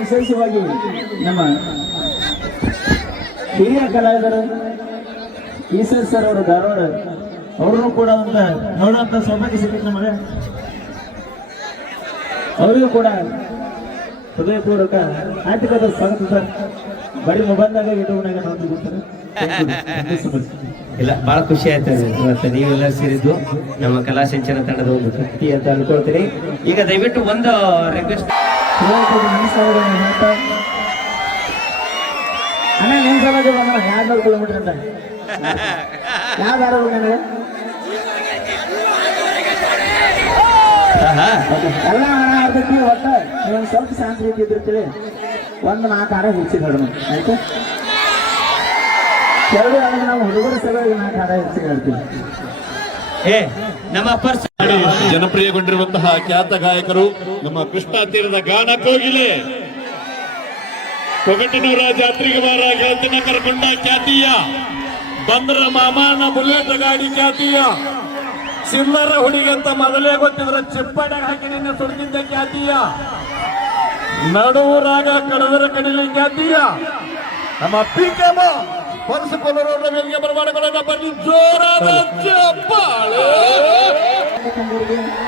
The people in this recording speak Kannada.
ವಿಶೇಷವಾಗಿ ನಮ್ಮ ಹಿರಿಯ ಕಲಾವಿದರು ಈಶ್ವರ್ ಸರ್ ಅವರು, ಧಾರವಾಡ, ಅವ್ರನ್ನೂ ಕೂಡ ಒಂದು ನೋಡುವಂತ ಸೌಭಾಗ್ಯ ಸಿಕ್ಕಿತ್ತು ನಮಗೆ. ಅವರಿಗೂ ಕೂಡ ಹೃದಯಪೂರ್ವಕ ಆರ್ಥಿಕದ ಸ್ವಾಗತ ಸರ್. ಬರೀ ಮೊಬೈಲ್ನಾಗ ಇಟ್ಟುಕೊಂಡಾಗ ಇಲ್ಲ, ಬಹಳ ಖುಷಿ ಆಯ್ತು ಇವತ್ತು ನೀವೆಲ್ಲ ಸೇರಿದ್ದು ನಮ್ಮ ಕಲಾ ಸಿಂಚನ ತಂಡದ ಒಂದು ತೃಪ್ತಿ ಅಂತ ಅನ್ಕೊಳ್ತೀನಿ. ಈಗ ದಯವಿಟ್ಟು ಒಂದು ರಿಕ್ವೆಸ್ಟ್ ಅಣ್ಣ ಸಲುವಾಗಿ ಬಂದ ಎರಡ್ನೂರು ಕಿಲೋಮೀಟರ್ ಅಂತ. ಯಾವ ದಾರ ನನಗೆ ಎಲ್ಲ ಹಣ ಆಗ್ತೈತಿ ಒಟ್ಟ ನೀವೊಂದು ಸ್ವಲ್ಪ ಶಾಂತಿ ರೀತಿ ಇದ್ದಿರ್ತೀವಿ ಒಂದು ನಾಲ್ಕು ಹಾರ ಆಯ್ತು? ಎರಡು ನಾವು ಹುಡುಗರ ಸಲುವಾಗಿ ನಾಲ್ಕು ಹಾರ ಹೇಳ್ತೀವಿ. ಏ ನಮ್ಮ ಪರ್ಸ್ ಜನಪ್ರಿಯಗೊಂಡಿರುವಂತಹ ಖ್ಯಾತ ಗಾಯಕರು ನಮ್ಮ ಕೃಷ್ಣಾ ತೀರದ ಗಾನ ಕೋಗಿಲೆ. ಕೊಗಟನೂರ ಜಾತ್ರೆಗೆ ಬಾರ ಗೆಳತಿನ ಕರ್ಕೊಂಡ ಖ್ಯಾತಿಯ. ಬಂದ್ರ ಮಾಮಾನ ಬುಲೆಟ್ ಗಾಡಿ ಖ್ಯಾತಿಯ. ಸಿಲ್ಲರ ಹುಡುಗಿ ಅಂತ ಮೊದಲೇ ಗೊತ್ತಿದ್ರ ಚಿಪ್ಪಣ ಹಾಕಿ ನಿನ್ನೆ ಸುಡ್ತಿದ್ದ ಖ್ಯಾತಿಯ. ನಡುವರಾಗ ಕಡದರ ಕಡಿಲೆ ಖ್ಯಾತಿಯ. ನಮ್ಮ ಪಿಕೆಮ ಹೊರಸಿಕೊಳ್ಳೋರ ವೇದಿಕೆ ಬರಮಾಡಿಕೊಳ್ಳೋಣ. ಬನ್ನಿ ಜೋರಾದ com vergonha.